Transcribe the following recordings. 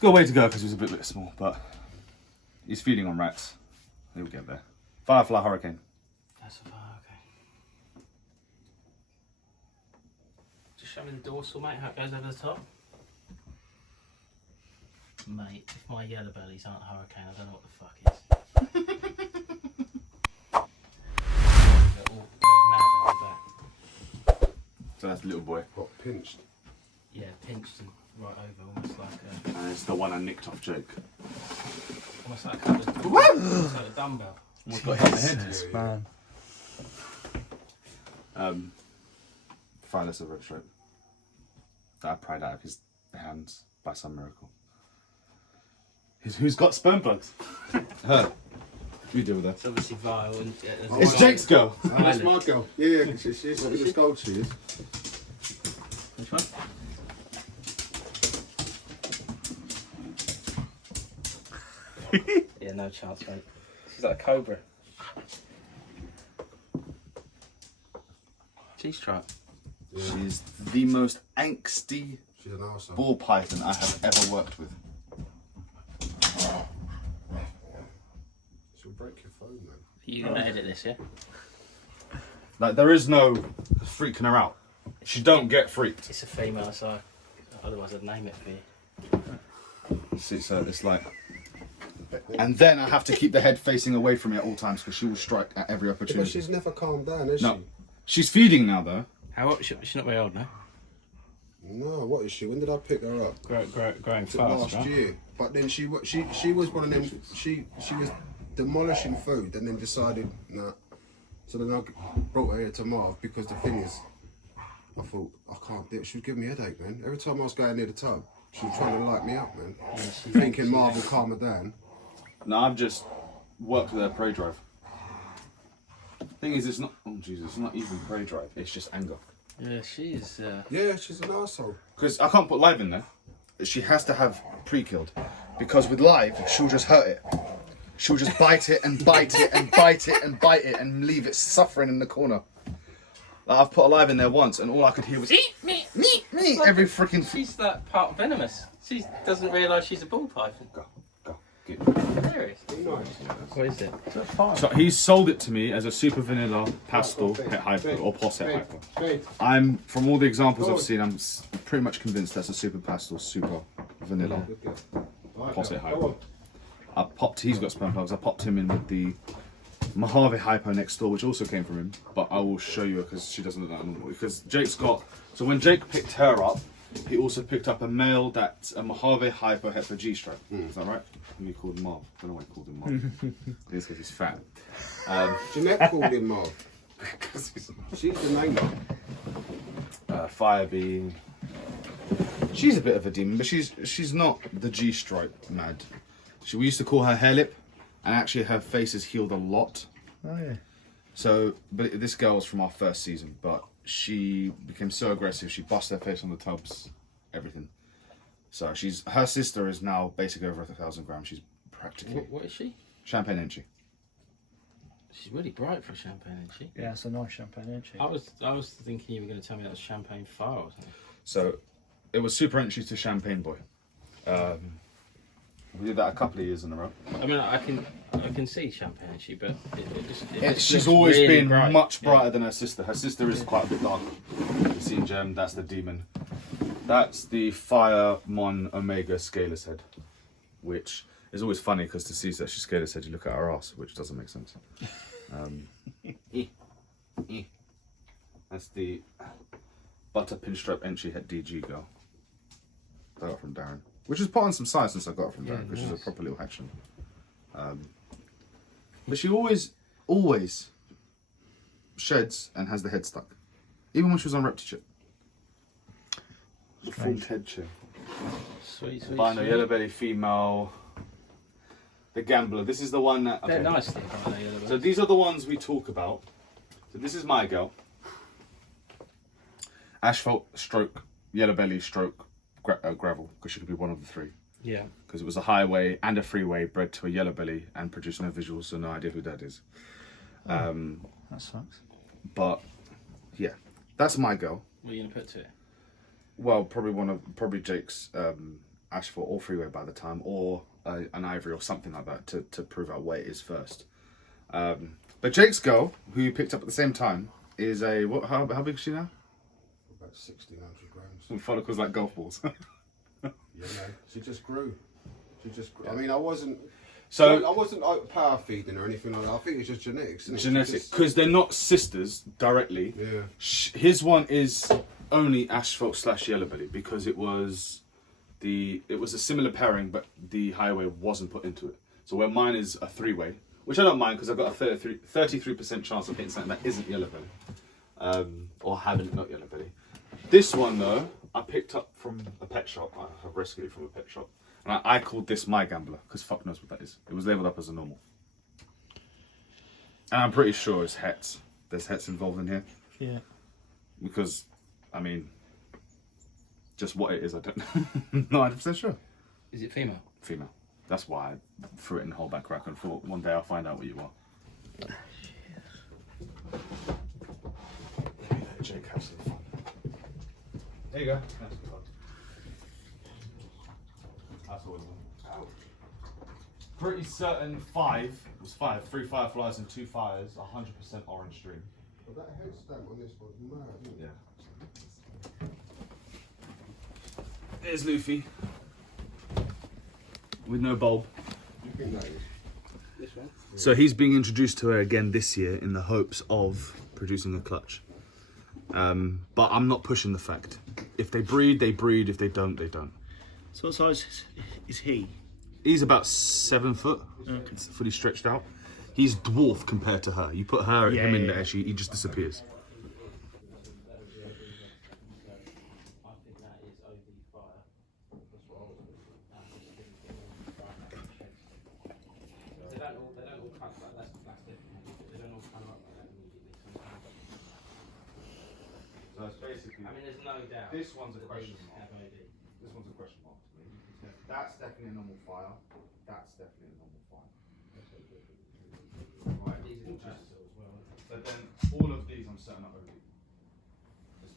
got a way to go because he was a bit small, but he's feeding on rats. He'll get there. Firefly Hurricane. That's a fire, okay. Just show me the dorsal, mate, how it goes over the top. Mate, if my yellow bellies aren't hurricane, I don't know what the fuck is. They're all mad over that. So that's the little boy. What, pinched? Yeah, pinched and right over, almost like And it's the one I nicked off Jake. almost like a dumbbell. Almost got hit in the head. Yes, man. Phyllis of Red Stripe. That I pried out of his hands by some miracle. Who's got sperm plugs? Her. You deal with that. It's obviously vile. And, It's Jake's girl. That's my girl. Yeah, she's gold, she is. Which one? Yeah, no chance, mate. She's like a cobra. G-stripe. Yeah. She's the most angsty She's an arsehole. ball python I have ever worked with. She'll break your phone, man. You gonna edit this, yeah? Like, there is no freaking her out. She don't get freaked. It's a female, so otherwise I'd name it for you. See, so it's like... And then I have to keep the head facing away from me at all times because she will strike at every Yeah, but opportunity. she's never calmed down, has No. she? She's feeding now, though. How old? She's not very old now. No, what is she? When did I pick her up? Growing To fast, last right? year. But then she was one of them. She was demolishing food, and then decided nah. So then I brought her here to Marv because the thing is, I thought I can't do it. She was giving me a headache, man. Every time I was going near the tub, she was trying to light me up, man. Thinking Marv will calm her down. No, I've just worked with her prey drive. Thing is, it's not... Oh, Jesus. It's not even prey drive. It's just anger. Yeah, she is. Yeah, she's an arsehole. Because I can't put live in there. She has to have pre-killed. Because with live, she'll just hurt it. She'll just bite it and bite it and bite it and bite it and leave it suffering in the corner. Like, I've put a live in there once and all I could hear was eat me, every freaking... She's that part venomous. She doesn't realise she's a ball python. Go. Get Hilarious. What is it? So he sold it to me as a super vanilla pastel pet hyper or posset hyper. I'm, from all the examples I've seen, I'm pretty much convinced that's a super pastel, super vanilla posset hyper. He's got sperm plugs. I popped him in with the Mojave hypo next door, which also came from him. But I will show you because she doesn't look that normal. Because Jake's got, so when Jake picked her up, he also picked up a male that's a Mojave hypo het for G-stripe. Is that right? You called him Marv. I don't know why you called him Marv. It's because he's fat. Jeanette called him Marv. She's the name. Firebeam. She's a bit of a demon, but she's not the G-stripe mad. We used to call her hair lip, and actually her face has healed a lot. Oh yeah. So, but this girl was from our first season, but she became so aggressive. She bust her face on the tubs, everything. So her sister is now basically over 1,000 grams. She's practically What is she? champagne entry. She's really bright for a champagne, isn't she? Yeah, it's a nice champagne, isn't she? I was thinking you were going to tell me that was champagne fire or something. So it was super entry to champagne boy. We did that a couple of years in a row. I mean, I can see champagne, actually, but She's looks always really been bright. much brighter than her sister. Her sister is quite a bit darker. The Sea Gem, that's the demon. That's the Fire Mon Omega Scaleless Head, which is always funny because to see that she's Scaleless Head, you look at her ass, which doesn't make sense. That's the Butter Pinstripe Entry Het DG girl. I got from Darren. Which has put on some size since I got it from Darren, because she's a proper little action. But she always sheds and has the head stuck. Even when she was on Reptichip. Formed head chip. Sweet. Albino, yellow belly, female. The Gambler. This is the one that... They're nice, they aren't they? So these are the ones we talk about. So this is my girl. Asphalt stroke, yellow belly stroke, gravel, because she could be one of the three. Yeah. Because it was a highway and a freeway bred to a yellow belly and produced no visuals, so no idea who that is. That sucks. But yeah, that's my girl. What are you going to put to it? Well, probably Jake's Ashford or Freeway by the time, or an Ivory or something like that to prove out where it is first. But Jake's girl, who you picked up at the same time, is a what? How big is she now? About 1,600 grams. We follicles like golf balls. Yeah, man. She just grew. She just grew. I mean, I wasn't power feeding or anything like that. I think it's just genetics. Isn't it? Genetic, because they're not sisters directly. Yeah. His one is only Asphalt / Yellow Belly because it was a similar pairing, but the highway wasn't put into it. So where mine is a 3-way, which I don't mind because I've got a 33% chance of hitting something that isn't Yellow Belly, or having it not Yellow Belly. This one though, I picked up from a pet shop. I've rescued it from a pet shop, and I called this my Gambler because fuck knows what that is. It was labelled up as a normal, and I'm pretty sure it's hets. There's hets involved in here. Yeah. Because, I mean, just what it is, I don't know. Not 100% sure. Is it female? Female. That's why I threw it in the whole back rack and thought one day I'll find out what you are. Let me let Jake have some fun. There you go. That's good. That's always one. Pretty certain 5. It was 5. 3 fireflies and 2 fires. 100% orange dream. But that head stamp on this was mad, isn't it? Yeah. There's Luffy. With no bulb. You think that is? This one? So he's being introduced to her again this year in the hopes of producing a clutch. But I'm not pushing the fact. If they breed, they breed. If they don't, they don't. So what size is he? He's about 7 foot. Okay. It's fully stretched out. He's dwarf compared to her. You put her him in yeah. there, he just disappears. I think that is OB fire. That's what I was They don't all cut like that's different. They don't all come up like that immediately. So that's basically. I mean, there's no doubt. This one's a that question these mark. have OD. This one's a question mark to me. That's definitely a normal fire. That's definitely a normal fire. Right. These are pastel as well. So then all of these I'm certain are OD.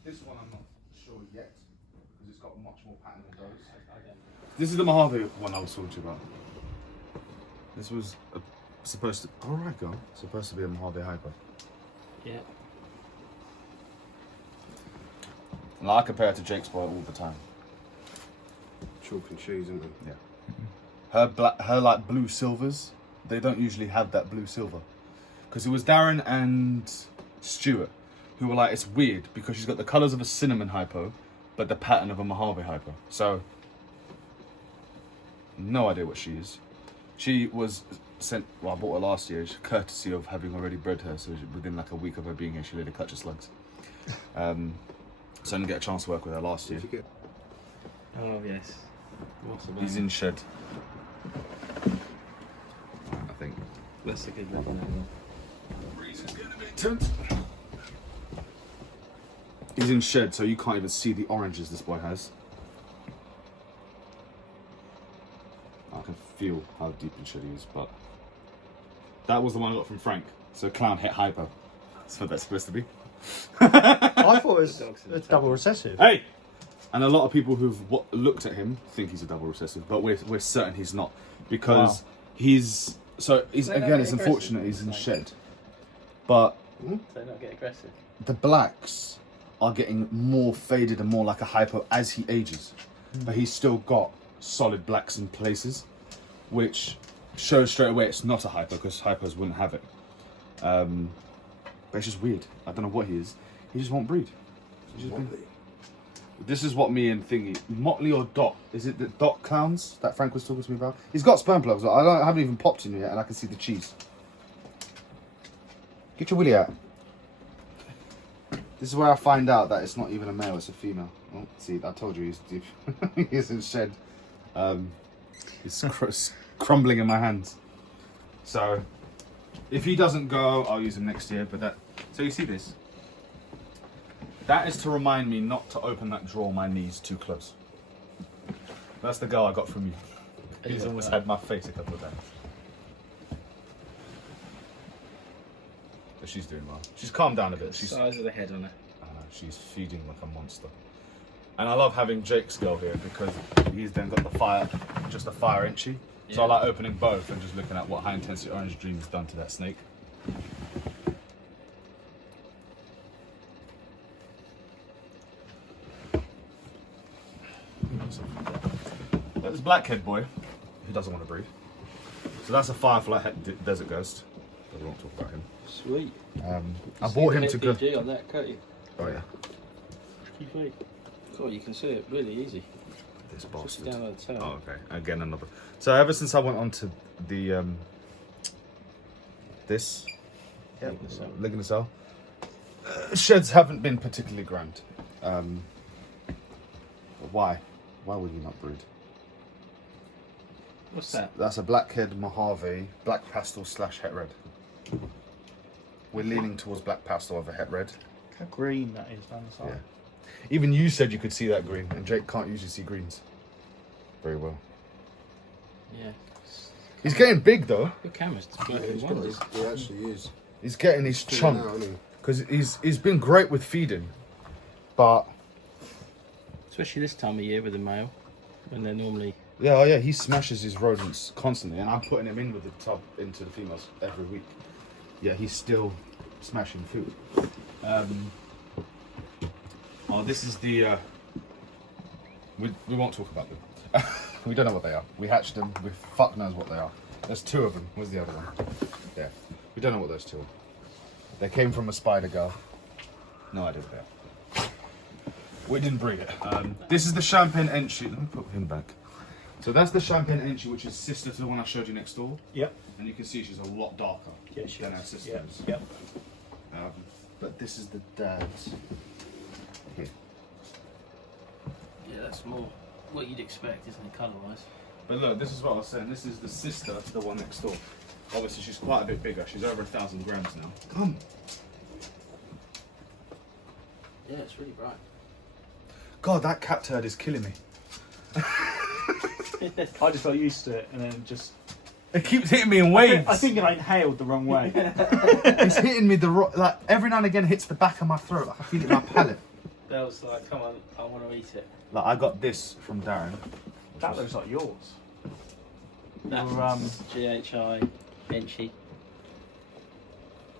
This one I'm not sure yet because it's got much more pattern than those. This is the Mojave one I was talking to you about. This was supposed to. Oh right, go. Supposed to be a Mojave Hyper. Yeah. And I compare it to Jake's boy all the time. Chalk and cheese, isn't it? Yeah. Her like blue silvers. They don't usually have that blue silver. Because it was Darren and Stuart who were like, it's weird because she's got the colours of a cinnamon hypo, but the pattern of a Mojave hypo. So, no idea what she is. She was sent, well, I bought her last year, courtesy of having already bred her. So within like a week of her being here, she laid a clutch of slugs. So I didn't get a chance to work with her last year. Oh yes. He's in shed. I think. That's a good looking one. He's in shed, so you can't even see the oranges this boy has. I can feel how deep in shed he is, but that was the one I got from Frank. So clown hit hyper. That's what that's supposed to be. I thought it was a double recessive. Hey! And a lot of people who've looked at him think he's a double recessive, but we're certain he's not because he's again it's unfortunate he's in shed, but So not get aggressive. the blacks are getting more faded and more like a hypo as he ages, but he's still got solid blacks in places, which shows straight away it's not a hypo because hypos wouldn't have it. But it's just weird. I don't know what he is. He just won't breed. This is what me and Thingy, Motley or Dot. Is it the Dot clowns that Frank was talking to me about? He's got sperm plugs. I haven't even popped him yet, and I can see the cheese. Get your willy out. This is where I find out that it's not even a male; it's a female. Oh, see, I told you he's deep. He's in shed. It's crumbling in my hands. So, if he doesn't go, I'll use him next year. But that. So you see this. That is to remind me not to open that drawer on my knees too close. That's the girl I got from you. He's almost had my face a couple of times. But she's doing well. She's calmed down a bit. She's, Size of the head on it. I know, she's feeding like a monster. And I love having Jake's girl here because he's then got the fire, just a fire inchy. So I like opening both and just looking at what high intensity orange dream's done to that snake. There's Blackhead Boy, who doesn't want to breed. So that's a Firefly Desert Ghost. But we won't talk about him. Sweet. I bought him to go. PG on that, can't you? Oh yeah, Cool, you can see it really easy. this Just bastard. down at the tail. Oh, okay. Again, another. So ever since I went on to the this Ligna Cell, sheds haven't been particularly grand. But why? Why would you not breed? What's that? That's a Blackhead Mojave, black pastel / het red. We're leaning towards black pastel over het red. Look how green that is down the side. Yeah. Even you said you could see that green, and Jake can't usually see greens very well. Yeah. He's getting big though. Good cameras. Yeah, he's got his, he actually is. He's getting his Chilling chunk out, isn't he? because he's been great with feeding, but Especially this time of year with the male, when they're normally. yeah, oh yeah, he smashes his rodents constantly, and I'm putting him in with the tub into the females every week. Yeah, he's still smashing food. Oh, this is the. We won't talk about them. We don't know what they are. We hatched them. We fuck knows what they are. There's 2 of them. Where's the other one? Yeah, we don't know what those 2 are. They came from a spider girl. No idea what they are. We didn't breed it. This is the Champagne Entry. Let me put him back. So that's the Champagne Entry, which is sister to the one I showed you next door. Yep. And you can see she's a lot darker than her sister Yep. is. Yep. But this is the dad's. Here. Yeah, that's more what you'd expect, isn't it, colour-wise? But look, this is what I was saying. This is the sister to the one next door. Obviously, she's quite a bit bigger. She's over 1,000 grams now. Come. Yeah, it's really bright. God, that cat turd is killing me. I just got used to it and then just. It keeps hitting me in waves. I think I inhaled the wrong way. It's hitting me like every now and again. It hits the back of my throat. Like I feel it in my palate. Bell's like, come on, I want to eat it. Like I got this from Darren. That looks like yours. That's Or, GHI, Benchy.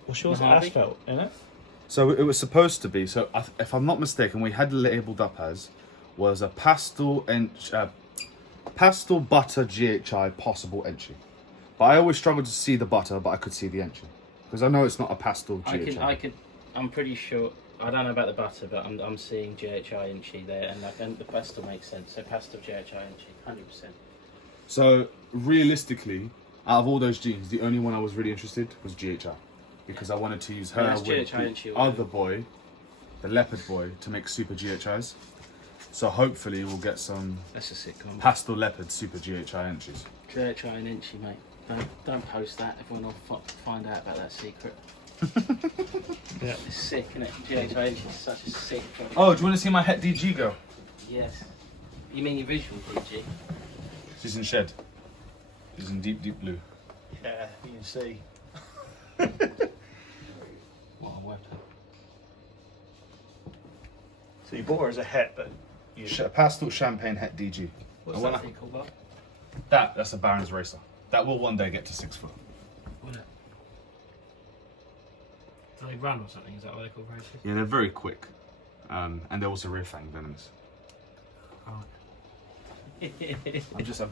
What's yours? Mojave? Asphalt, isn't it? So it was supposed to be. So if I'm not mistaken, we had labelled up as was a pastel pastel butter GHI possible entry. But I always struggled to see the butter, but I could see the entry because I know it's not a pastel GHI. I'm pretty sure. I don't know about the butter, but I'm seeing GHI Inchy there, and the pastel makes sense. So pastel GHI Inchy, 100%. So realistically, out of all those genes, the only one I was really interested was GHI because I wanted to use her that's with GHI the Inchy, other boy, the leopard boy, to make super GHIs. So hopefully we'll get some That's a sick one. pastel leopard super GHI entries. GHI and Inchy, mate. Don't post that. Everyone will find out about that secret. Yeah. It's sick, isn't it? GHI Inchy is such a sick product. Oh, do you want to see my Het DG girl? Yes. You mean your visual DG? She's in shed. She's in deep, deep blue. Yeah, you can see. What a weapon. So you bought her as a het, but you Pastel Champagne Het DG. What's I that wanna- thing called, Bob? That's a Baron's Racer. That will one day get to 6 foot. Will it? Do they run or something? Is that what they're called, races? Yeah, they're very quick. And they're also rear fang venomous. I'm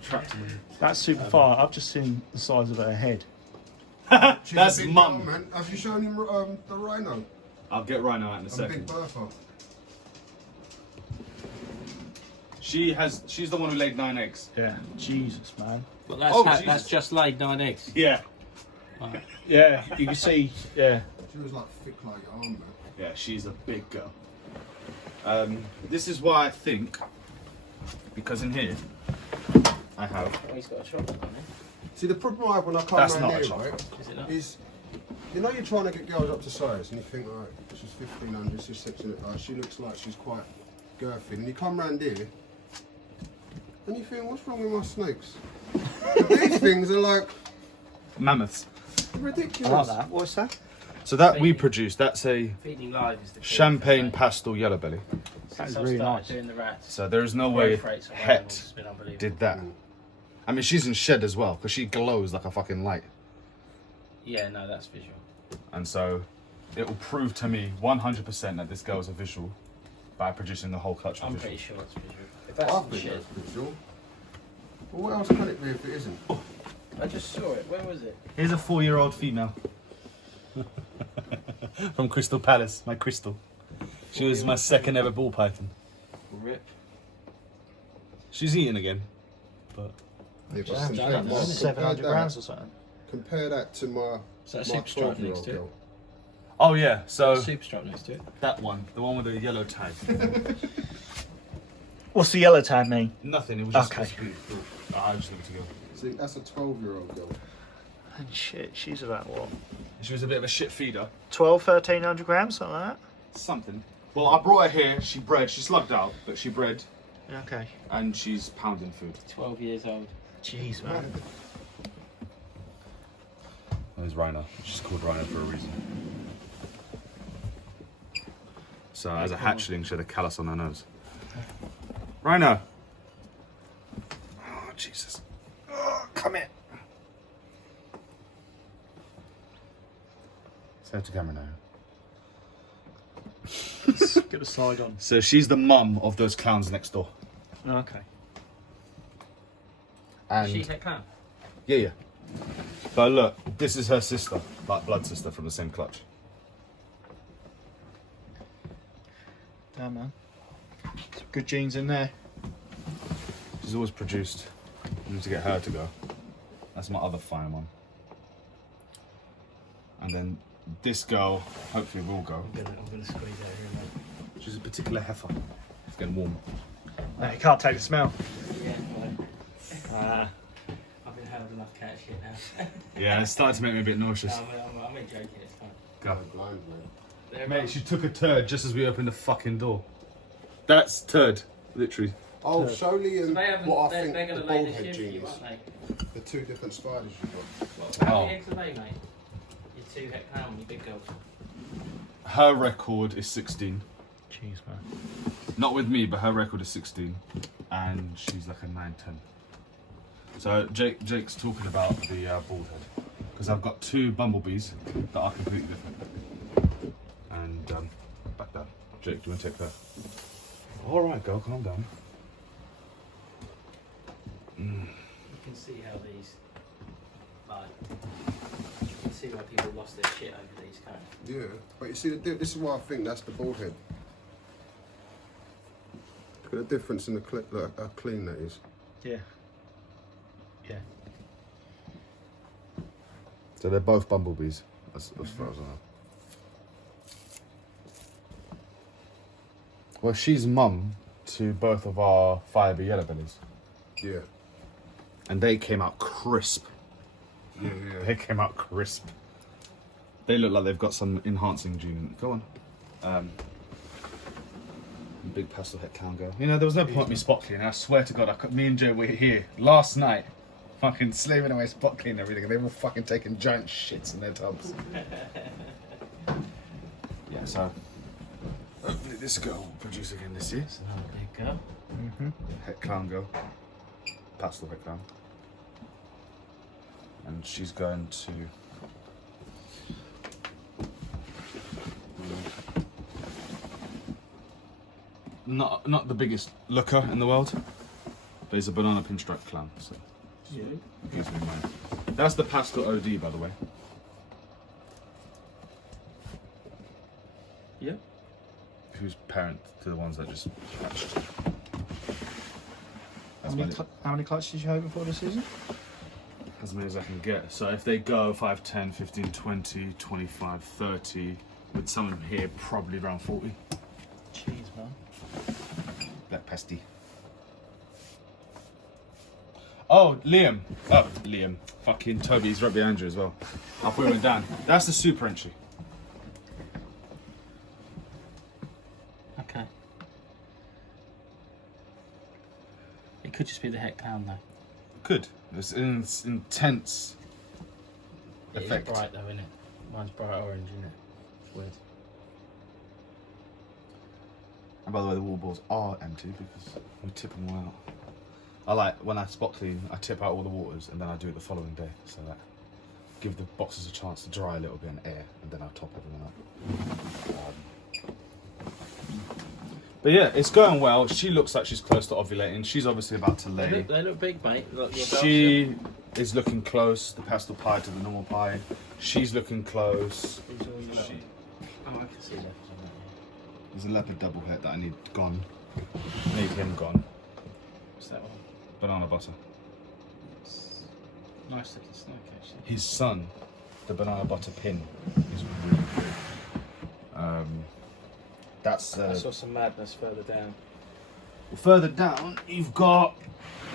trapped in That's super far. I've just seen the size of her head. She's That's a big mum. girl, man. Have you shown him the rhino? I'll get Rhino out in a And second. Big Bertha. She's the one who laid 9 eggs. Yeah. Jesus, man. But that's, Oh, that's Jesus. just laid 9 eggs. Yeah. Right. Yeah, you can see. Yeah. She was like thick like your arm, man. Yeah, she's a big girl. This is why I think, because in here, I have. Oh, he's got a chocolate on it. See, the problem I have when I come That's around not a here, chocolate. right, Is it not? is, you know, you're trying to get girls up to size, and you think, all right, she's 1500, she's 600, she looks like she's quite girthy, and you come round here, and you think, what's wrong with my snakes? These things are like Mammoths. ridiculous. I like that. What's that? So that we produced, that's a Feeding live is the key, champagne isn't it? pastel yellow belly. That is Since I've really started nice. doing the rats, So there is no growth way rates on Het animals has been unbelievable. did that. I mean, she's in shed as well because she glows like a fucking light. Yeah, no, that's visual. And so it will prove to me 100% that this girl is a visual by producing the whole clutch of I'm visual. pretty sure it's visual. If I that's think shit, that's visual. Well, what else can it be if it isn't? I just saw it. Where was it? Here's a 4-year-old female from Crystal Palace, my Crystal. She was my second ever ball python. Rip. She's eating again, but Yeah, but Damn, compare that's that- 700 compare grams that- or something. Compare that to my Is that a my super stripe next 12-year-old to it? girl. oh yeah. So Super stripe next to it. that one, the one with the yellow tag. What's the yellow tag mean? Nothing. It was just Okay. I just looked to go. See, that's a 12-year-old girl. And shit, she's about what? She was a bit of a shit feeder. 1300 grams, something like Something. Well, I brought her here. She bred. She slugged out, but she bred, that? Okay. and she's pounding food. 12 years old. Jeez, man. There's Rhino. She's called Rhino for a reason. So as a hatchling, she had a callus on her nose. Rhino. Oh Jesus. Oh, come here. Say it to camera now. Get a slide on. So she's the mum of those clowns next door. Okay. And She's a clown. yeah. But look, this is her sister, like blood sister from the same clutch. Damn, man. Some good genes in there. She's always produced. I need to get her to go. That's my other fine one. And then this girl, hopefully will go. I'm gonna squeeze out here, mate. She's a particular heifer. It's getting warm. No, you can't take the smell. Yeah, well, Ah. I've been held enough cat shit now. Yeah, it's starting to make me a bit nauseous. I'm only joking, it's fine. Go. Blind, man. They're Mate, she took a turd just as we opened the fucking door. That's turd, literally. Oh, show Liam They haven't, what I they're think going the to lay bald the head shift for gene you, is. aren't they? The two different spiders you got. How Oh. many eggs are they, mate? Your 2 het clown, you big girls. Her record is 16. Jeez, man. Not with me, but her record is 16. And she's like a 9-10. So Jake's talking about the bald head. Because I've got 2 bumblebees that are completely different. And back down. Jake, do you want to take that? Alright, girl, calm down. You can see how these, like, you can see why people lost their shit over these kind of. Yeah, but you see, this is why I think that's the bald head. Look at the difference in the how clean that is. Yeah. Yeah. So they're both bumblebees, as far as I know. Well, she's mum to both of our fibre yellow bellies. Yeah. And they came out crisp. Yeah, They came out crisp. They look like they've got some enhancing gene. Go on. Big pastel het clown girl. You know, there was no point me spot cleaning. I swear to God, me and Joe were here last night, fucking slaving away spot cleaning and everything. And they were fucking taking giant shits in their tubs. Yeah, so hopefully this girl will produce again this year. It's another big girl. Het clown girl. Pastel het clown. And she's going to not the biggest looker in the world, but he's a banana pinstripe clown, so Yeah. it gives me money. That's the pastel OD, by the way. Yeah. Who's parent to the ones that just hatched. How many clutches did you have before the season? As many as I can get. So if they go 5, 10, 15, 20, 25, 30, with some of them here, probably around 40. Jeez, man. Black pasty. Oh, Liam. Oh, Liam. Fucking Toby's right behind you as well. I'll put him down. That's the super entry. Okay. It could just be the het clown though. Good. It's intense It is effect. bright though, isn't it? Mine's bright orange, isn't it? It's weird. And by the way, the water balls are empty because we tip them all out. I like, when I spot clean, I tip out all the waters and then I do it the following day. So that give the boxes a chance to dry a little bit and air, and then I'll top everyone up. But yeah, it's going well. She looks like she's close to ovulating. She's obviously about to lay. They look big, mate. Look, your She is looking close, the pastel pie to the normal pie. She's looking close. These are all your She, oh, I can see leopards on that. there's a leopard double head that I need gone. I need him gone. What's that one? Banana butter. It's nice looking snake, actually. His son, the banana butter pin, is really good. That's I saw some madness further down. further down. You've got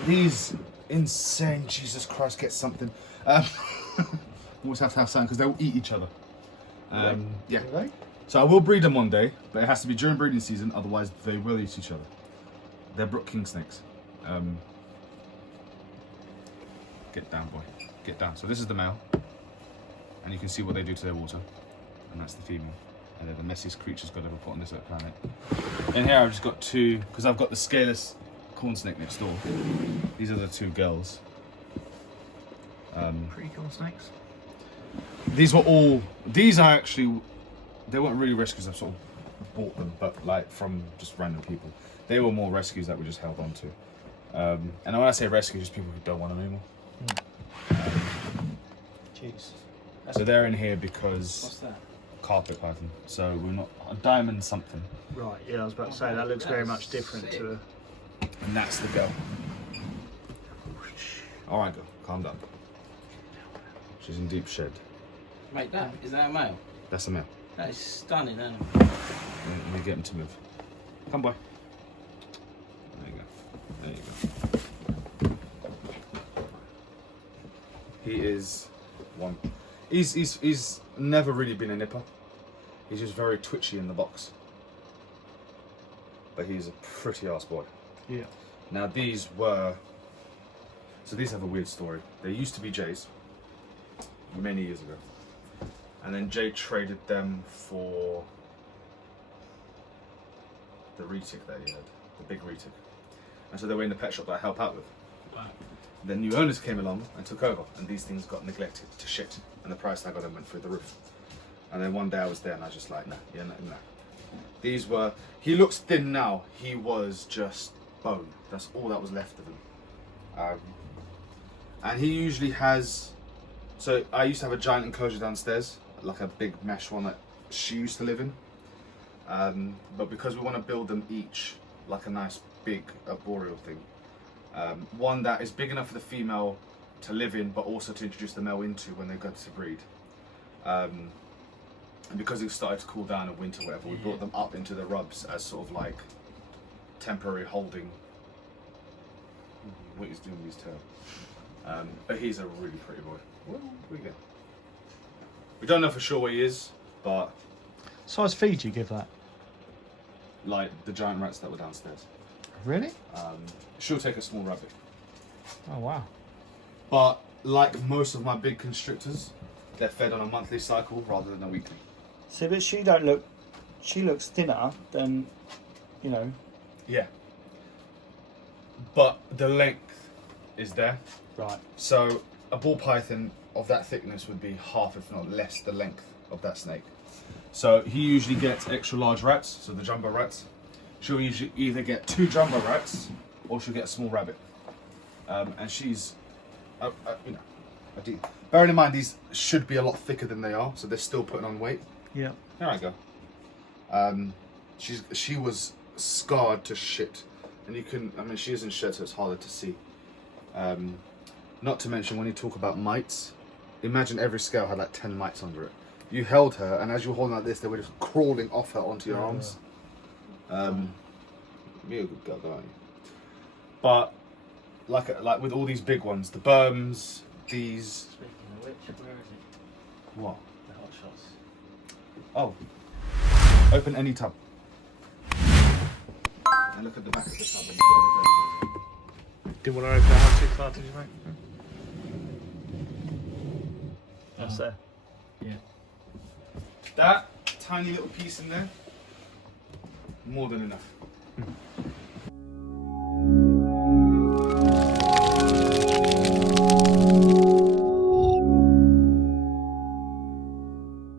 these insane. Jesus Christ, get something. Always have to have something because they'll eat each other. Yeah. Really? So I will breed them one day, but it has to be during breeding season. Otherwise, they will eat each other. They're Brook King snakes. Get down, boy. Get down. So this is the male, and you can see what they do to their water, and that's the female. And they're the messiest creatures God ever put on this earth planet. In here, I've just got two because I've got the scaleless corn snake next door. These are the two girls. Pretty cool snakes. These were all. These are actually. They weren't really rescues. I sort of bought them, but like from just random people. They were more rescues that we just held on to. And when I say rescues, just people who don't want them anymore. Jeez. So they're in here because What's that? carpet python. So we're not a diamond something, Right, yeah, I was about to say, that looks very much different to a... and that's the girl. All right, girl, calm down. She's in deep shed. Mate, that is that a male? That's a male. That is stunning animal. Let me get him to move. Come, boy. There you go. There you go. He is one. He's never really been a nipper. He's just very twitchy in the box. But he's a pretty ass boy. Yeah. Now these were. So these have a weird story. They used to be Jay's many years ago. And then Jay traded them for the retic that he had, the big retic. And so they were in the pet shop that I help out with. Wow. Then new owners came along and took over, and these things got neglected to shit, and the price tag on them went through the roof. And then one day I was there and I was just like, nah. These were, he looks thin now, he was just bone. That's all that was left of him. And he usually has, so I used to have a giant enclosure downstairs, like a big mesh one that she used to live in. But because we want to build them each like a nice big arboreal thing, one that is big enough for the female to live in, but also to introduce the male into when they go to breed. And because it started to cool down in winter, whatever, we brought them up into the rubs as sort of like temporary holding. What he's doing with his tail. But he's a really pretty boy. Well, we go. We don't know for sure where he is, but Size feed you give that? like the giant rats that were downstairs. Really? She'll take a small rabbit. Oh, wow. But like most of my big constrictors, they're fed on a monthly cycle rather than a weekly. See, but she don't look... She looks thinner than, you know... Yeah. But the length is there. Right. So a ball python of that thickness would be half, if not less, the length of that snake. So he usually gets extra large rats, so the jumbo rats. She'll usually either get 2 jumbo rats or she'll get a small rabbit. And she's, you know, bearing in mind these should be a lot thicker than they are, so they're still putting on weight. Yeah. There I go. She was scarred to shit, and you can. I mean, she is in shed, so it's harder to see. Not to mention when you talk about mites, imagine every scale had like 10 mites under it. You held her, and as you were holding like this, they were just crawling off her onto your arms. You're a good girl, aren't you? But like with all these big ones, the Burms, these. Speaking of which, where is it? What? The hot shots. Oh. Open any tub. And look at the back of the tub. Didn't want to open that one too far, did you, mate? That's there. Yeah. That tiny little piece in there, more than enough.